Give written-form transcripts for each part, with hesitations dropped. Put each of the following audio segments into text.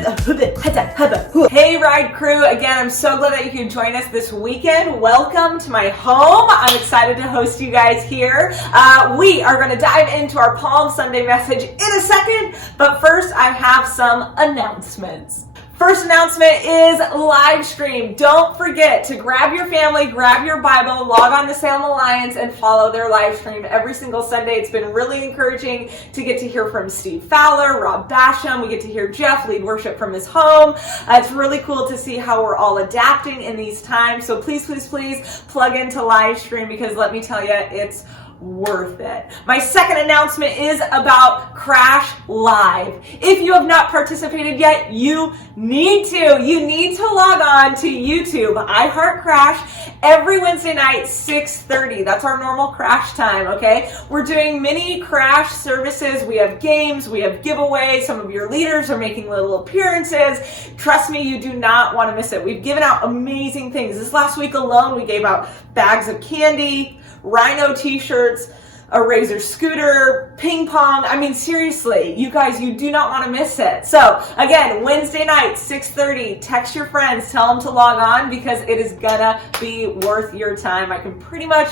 Hey Ride Crew, again, I'm so glad that you can join us this weekend. Welcome to my home. I'm excited to host you guys here. We are going to dive into our Palm Sunday message in a second, but first I have some announcements. First announcement is live stream. Don't forget to grab your family, grab your Bible, log on to Salem Alliance, and follow their live stream every single Sunday. It's been really encouraging to get to hear from Steve Fowler, Rob Basham. We get to hear Jeff lead worship from his home. It's really cool to see how we're all adapting in these times. So please, please, please plug into live stream because let me tell you, it's worth it. My second announcement is about Crash Live. If you have not participated yet, you need to. You need to log on to YouTube, iheartcrash, every Wednesday night, 6:30. That's our normal crash time, okay? We're doing mini crash services. We have games, we have giveaways. Some of your leaders are making little appearances. Trust me, you do not want to miss it. We've given out amazing things. This last week alone, we gave out bags of candy, Rhino t-shirts, a Razor scooter, ping pong. I mean, seriously, you guys, you do not want to miss it. So again, Wednesday night, 6:30, text your friends, tell them to log on because it is gonna be worth your time. I can pretty much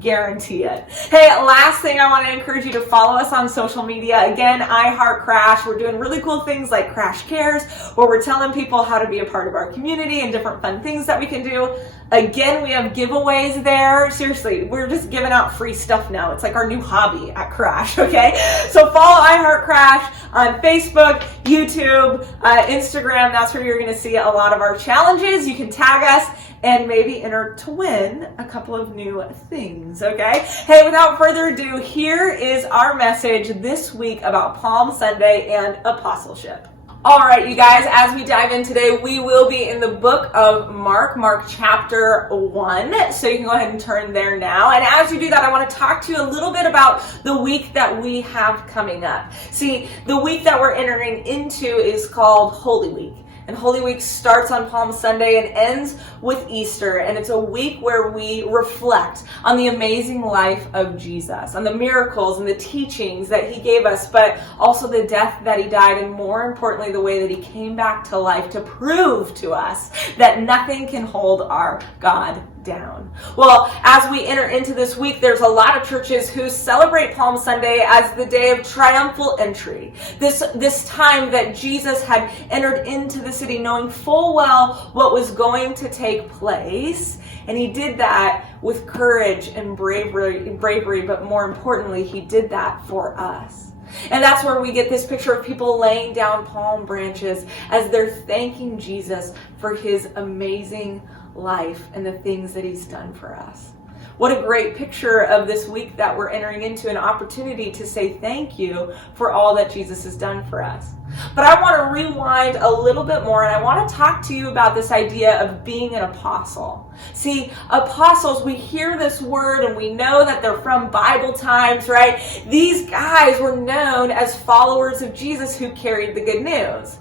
guarantee it. Hey, last thing, I want to encourage you to follow us on social media. Again, iHeartCrash. We're doing really cool things like Crash Cares, where we're telling people how to be a part of our community and different fun things that we can do. Again, we have giveaways there. Seriously, we're just giving out free stuff now. It's like our new hobby at Crash, okay? So follow iHeartCrash on Facebook, YouTube, Instagram. That's where you're going to see a lot of our challenges. You can tag us and maybe enter to win a couple of new things, okay? Hey, without further ado, here is our message this week about Palm Sunday and apostleship. All right, you guys, as we dive in today, we will be in the book of Mark chapter 1. So you can go ahead and turn there now. And as you do that, I want to talk to you a little bit about the week that we have coming up. See, the week that we're entering into is called Holy Week. And Holy Week starts on Palm Sunday and ends with Easter. And it's a week where we reflect on the amazing life of Jesus, on the miracles and the teachings that he gave us, but also the death that he died, and more importantly, the way that he came back to life to prove to us that nothing can hold our God down. Well, as we enter into this week, there's a lot of churches who celebrate Palm Sunday as the day of triumphal entry. This time that Jesus had entered into the city knowing full well what was going to take place. And he did that with courage and bravery, but more importantly, he did that for us. And that's where we get this picture of people laying down palm branches as they're thanking Jesus for his amazing life and the things that he's done for us. What a great picture of this week that we're entering into, an opportunity to say thank you for all that Jesus has done for us. But I want to rewind a little bit more, and I want to talk to you about this idea of being an apostle. See, apostles, we hear this word and we know that they're from Bible times, right? These guys were known as followers of Jesus who carried the good news.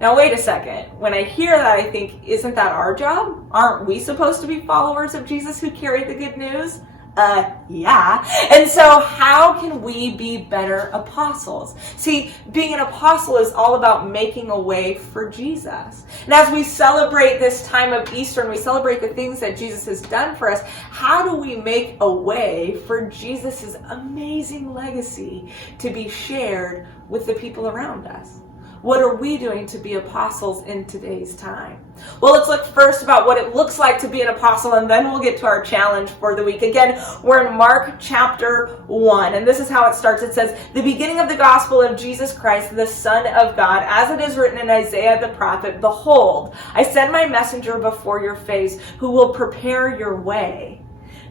Now, wait a second. When I hear that, I think, isn't that our job? Aren't we supposed to be followers of Jesus who carry the good news? Yeah. And so how can we be better apostles? See, being an apostle is all about making a way for Jesus. And as we celebrate this time of Easter and we celebrate the things that Jesus has done for us, how do we make a way for Jesus's amazing legacy to be shared with the people around us? What are we doing to be apostles in today's time? Well, let's look first about what it looks like to be an apostle, and then we'll get to our challenge for the week. Again, we're in Mark chapter 1, and this is how it starts. It says, "The beginning of the gospel of Jesus Christ, the Son of God, as it is written in Isaiah the prophet, Behold, I send my messenger before your face, who will prepare your way.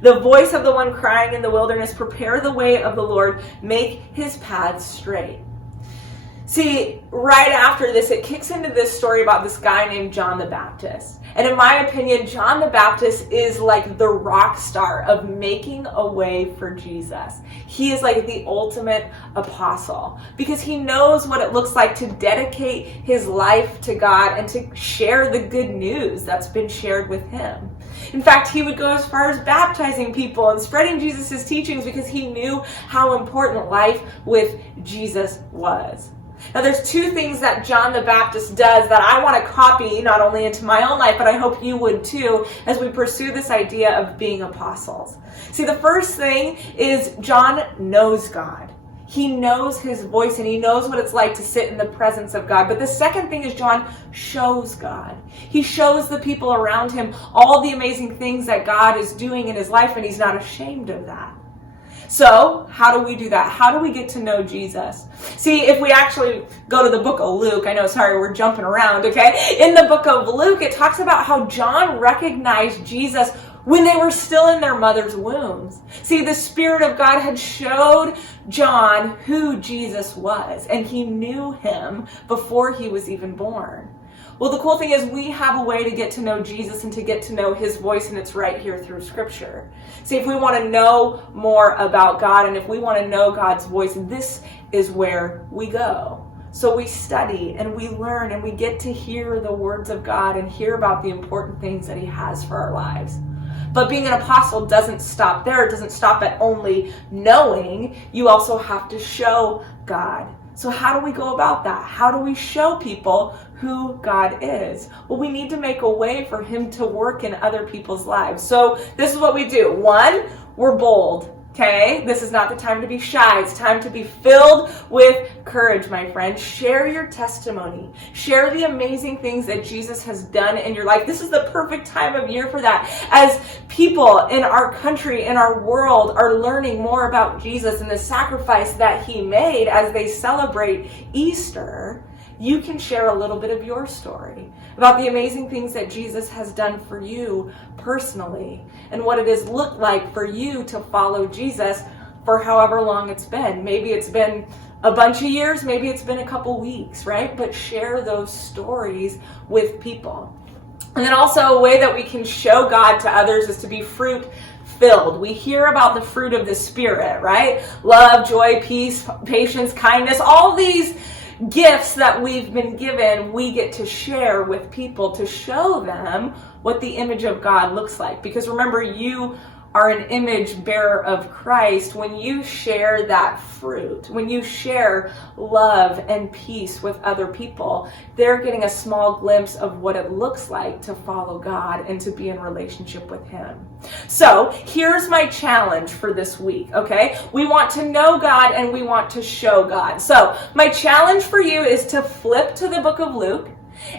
The voice of the one crying in the wilderness, prepare the way of the Lord, make his paths straight." See, right after this, it kicks into this story about this guy named John the Baptist. And in my opinion, John the Baptist is like the rock star of making a way for Jesus. He is like the ultimate apostle because he knows what it looks like to dedicate his life to God and to share the good news that's been shared with him. In fact, he would go as far as baptizing people and spreading Jesus' teachings because he knew how important life with Jesus was. Now, there's two things that John the Baptist does that I want to copy not only into my own life, but I hope you would too, as we pursue this idea of being apostles. See, the first thing is John knows God. He knows his voice and he knows what it's like to sit in the presence of God. But the second thing is John shows God. He shows the people around him all the amazing things that God is doing in his life, and he's not ashamed of that. So, how do we do that? How do we get to know Jesus? See, if we actually go to the book of Luke, I know, sorry, we're jumping around, okay? In the book of Luke, it talks about how John recognized Jesus when they were still in their mother's wombs. See, the Spirit of God had showed John who Jesus was, and he knew him before he was even born. Well, the cool thing is we have a way to get to know Jesus and to get to know his voice, and it's right here through Scripture. See, if we want to know more about God and if we want to know God's voice, this is where we go. So we study and we learn and we get to hear the words of God and hear about the important things that he has for our lives. But being an apostle doesn't stop there. It doesn't stop at only knowing. You also have to show God. So how do we go about that? How do we show people who God is? Well, we need to make a way for him to work in other people's lives. So this is what we do. One, we're bold. Okay, this is not the time to be shy. It's time to be filled with courage, my friend. Share your testimony. Share the amazing things that Jesus has done in your life. This is the perfect time of year for that. As people in our country, in our world, are learning more about Jesus and the sacrifice that he made as they celebrate Easter, you can share a little bit of your story about the amazing things that Jesus has done for you personally and what it has looked like for you to follow Jesus for however long it's been. Maybe it's been a bunch of years, maybe it's been a couple weeks, right? But share those stories with people. And then also a way that we can show God to others is to be fruit filled. We hear about the fruit of the Spirit, right? Love, joy, peace, patience, kindness, all these gifts that we've been given, we get to share with people to show them what the image of God looks like. Because remember, you are an image bearer of Christ. When you share that fruit, when you share love and peace with other people, they're getting a small glimpse of what it looks like to follow God and to be in relationship with him. So here's my challenge for this week, okay? We want to know God and we want to show God. So my challenge for you is to flip to the book of Luke,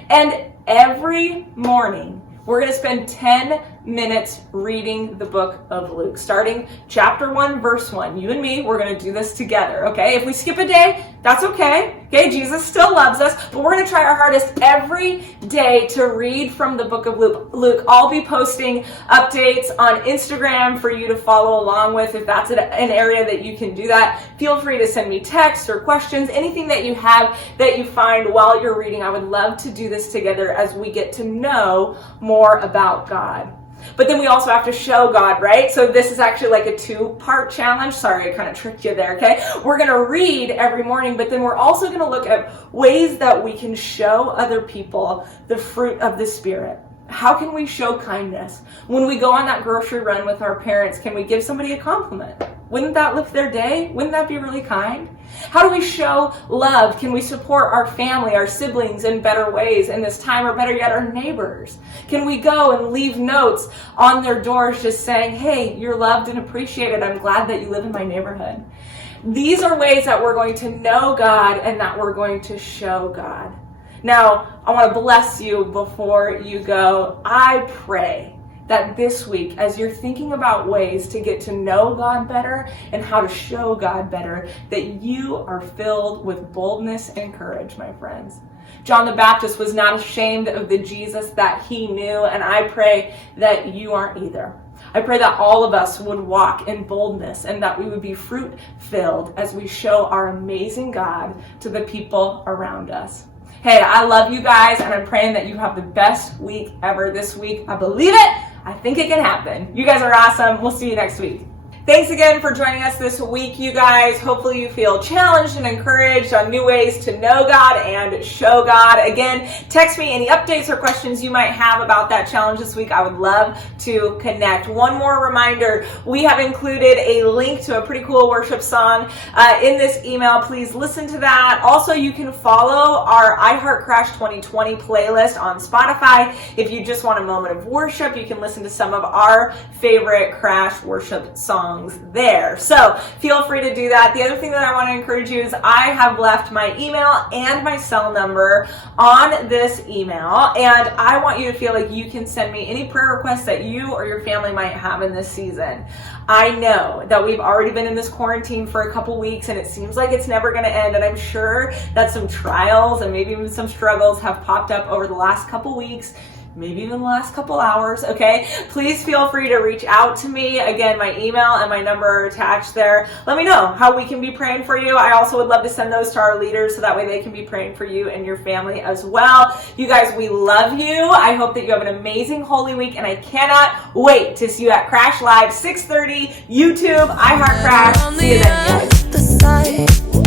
and every morning we're going to spend 10 minutes reading the book of Luke, starting chapter 1, verse 1. You and me, we're going to do this together, okay? If we skip a day, that's okay. Okay, Jesus still loves us, but we're going to try our hardest every day to read from the book of Luke. I'll be posting updates on Instagram for you to follow along with. If that's an area that you can do that, feel free to send me texts or questions, anything that you have that you find while you're reading. I would love to do this together as we get to know more about God. But then we also have to show God, right? So this is actually like a 2-part challenge. Sorry, I kind of tricked you there, okay? We're going to read every morning, but then we're also going to look at ways that we can show other people the fruit of the Spirit. How can we show kindness? When we go on that grocery run with our parents, can we give somebody a compliment? Wouldn't that lift their day? Wouldn't that be really kind? How do we show love? Can we support our family, our siblings in better ways in this time, or better yet, our neighbors? Can we go and leave notes on their doors just saying, hey, you're loved and appreciated. I'm glad that you live in my neighborhood. These are ways that we're going to know God and that we're going to show God. Now, I want to bless you before you go. I pray that this week, as you're thinking about ways to get to know God better and how to show God better, that you are filled with boldness and courage, my friends. John the Baptist was not ashamed of the Jesus that he knew, and I pray that you aren't either. I pray that all of us would walk in boldness and that we would be fruit-filled as we show our amazing God to the people around us. Hey, I love you guys, and I'm praying that you have the best week ever this week. I believe it. I think it can happen. You guys are awesome. We'll see you next week. Thanks again for joining us this week, you guys. Hopefully you feel challenged and encouraged on new ways to know God and show God. Again, text me any updates or questions you might have about that challenge this week. I would love to connect. One more reminder, we have included a link to a pretty cool worship song in this email. Please listen to that. Also, you can follow our iHeartCrash 2020 playlist on Spotify. If you just want a moment of worship, you can listen to some of our favorite Crash worship songs there. So feel free to do that. The other thing that I want to encourage you is I have left my email and my cell number on this email, and I want you to feel like you can send me any prayer requests that you or your family might have in this season. I know that we've already been in this quarantine for a couple weeks and it seems like it's never going to end, and I'm sure that some trials and maybe even some struggles have popped up over the last couple weeks, maybe even the last couple hours, okay? Please feel free to reach out to me. Again, my email and my number are attached there. Let me know how we can be praying for you. I also would love to send those to our leaders so that way they can be praying for you and your family as well. You guys, we love you. I hope that you have an amazing Holy Week, and I cannot wait to see you at Crash Live, 6:30, YouTube, iHeartCrash. See you then, guys.